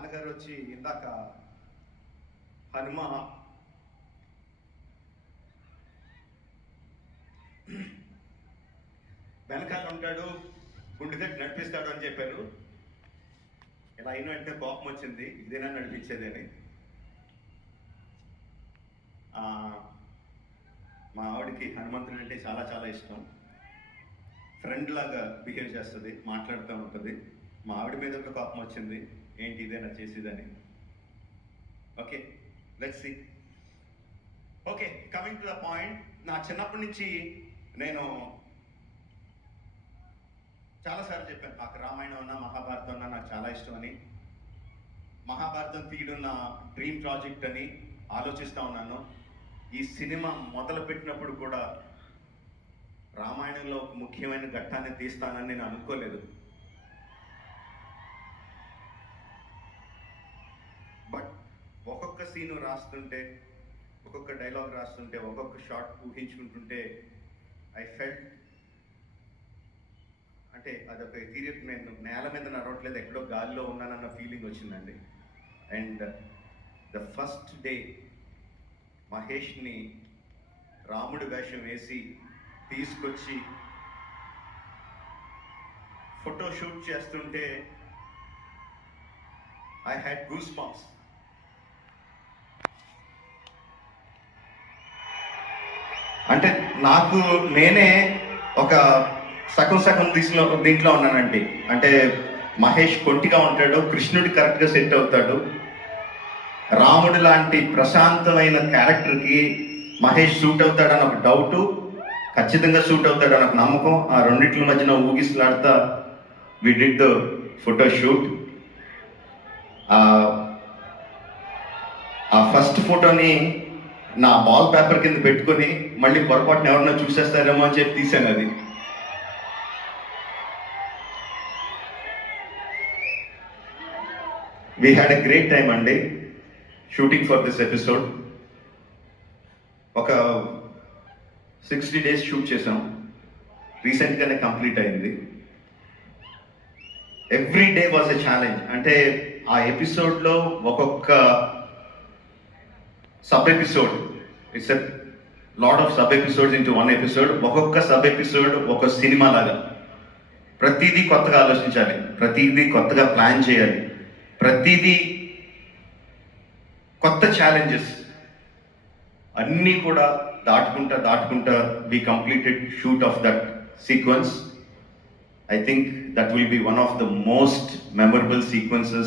నాన్నగారు వచ్చి ఇందాక హనుమ వెనకాల ఉంటాడు, గుండెగట్టి నడిపిస్తాడు అని చెప్పారు. ఇలా అయిన వెంటనే కోపం వచ్చింది, ఇదేనా నడిపించేది అని. మా ఆవిడకి హనుమంతుడు అంటే చాలా చాలా ఇష్టం. ఫ్రెండ్ లాగా బిహేవ్ చేస్తుంది, మాట్లాడుతూ ఉంటుంది. మా ఆవిడ మీద ఒక కోపం వచ్చింది, ఏంటి ఇదేనా చేసేదని. Okay, let's see. Okay, coming to the point. నా చిన్నప్పటి నుంచి నేను చాలాసార్లు చెప్పాను, నాకు రామాయణం అన్నా మహాభారతం అన్నా నాకు చాలా ఇష్టం అని. మహాభారతం తీయడం నా డ్రీమ్ ప్రాజెక్ట్ అని ఆలోచిస్తూ ఉన్నాను. ఈ సినిమా మొదలు పెట్టినప్పుడు కూడా రామాయణంలో ఒక ముఖ్యమైన ఘట్టాన్ని తీస్తానని నేను అనుకోలేదు. బట్ ఒక్కొక్క సీను రాస్తుంటే, ఒక్కొక్క డైలాగ్ రాస్తుంటే, ఒక్కొక్క షాట్ ఊహించుకుంటుంటే ఐ ఫెల్ట్ అంటే అదొక ఎథీరియల్, నేను నేల మీద నడవట్లేదు, ఎక్కడో గాలిలో ఉన్నానన్న ఫీలింగ్ వచ్చిందండి. అండ్ ద ఫస్ట్ డే మహేష్ని రాముడి వేషం వేసి తీసుకొచ్చి ఫోటో షూట్ చేస్తుంటే ఐ హ్యాడ్ గూస్ బంప్స్. అంటే నాకు నేనే ఒక సగం దీంట్లో ఉన్నానండి. అంటే మహేష్ కొంటిగా ఉంటాడు, కృష్ణుడి కరెక్ట్గా సెట్ అవుతాడు. రాముడు లాంటి ప్రశాంతమైన క్యారెక్టర్కి మహేష్ సూట్ అవుతాడని ఒక డౌటు, ఖచ్చితంగా సూట్ అవుతాడని ఒక నమ్మకం. ఆ రెండింటి మధ్యన ఊగిసలాడుతా we did the photo shoot. ఆ ఫస్ట్ ఫోటోని నా వాల్ పేపర్ కింద పెట్టుకొని మళ్ళీ పొరపాటున ఎవరన్నా చూసేస్తారేమో అని చెప్పి తీశాను. అది we had a great time అండి షూటింగ్ ఫర్ దిస్ ఎపిసోడ్. ఒక 60 days షూట్ చేసాం, రీసెంట్గానే కంప్లీట్ అయింది. Every day was a challenge. అంటే ఆ ఎపిసోడ్లో ఒక్కొక్క sub episode, it's a lot of sub episodes into one episode. ఒక్కొక్క సబ్ ఎపిసోడ్ ఒక సినిమా లాగా. ప్రతిదీ కొత్తగా ఆలోచించాలి, ప్రతిదీ కొత్తగా ప్లాన్ చేయాలి, ప్రతిదీ కొత్త ఛాలెంజెస్ అన్నీ కూడా దాటుకుంటా we completed shoot of that sequence. I think that will be one of the most memorable sequences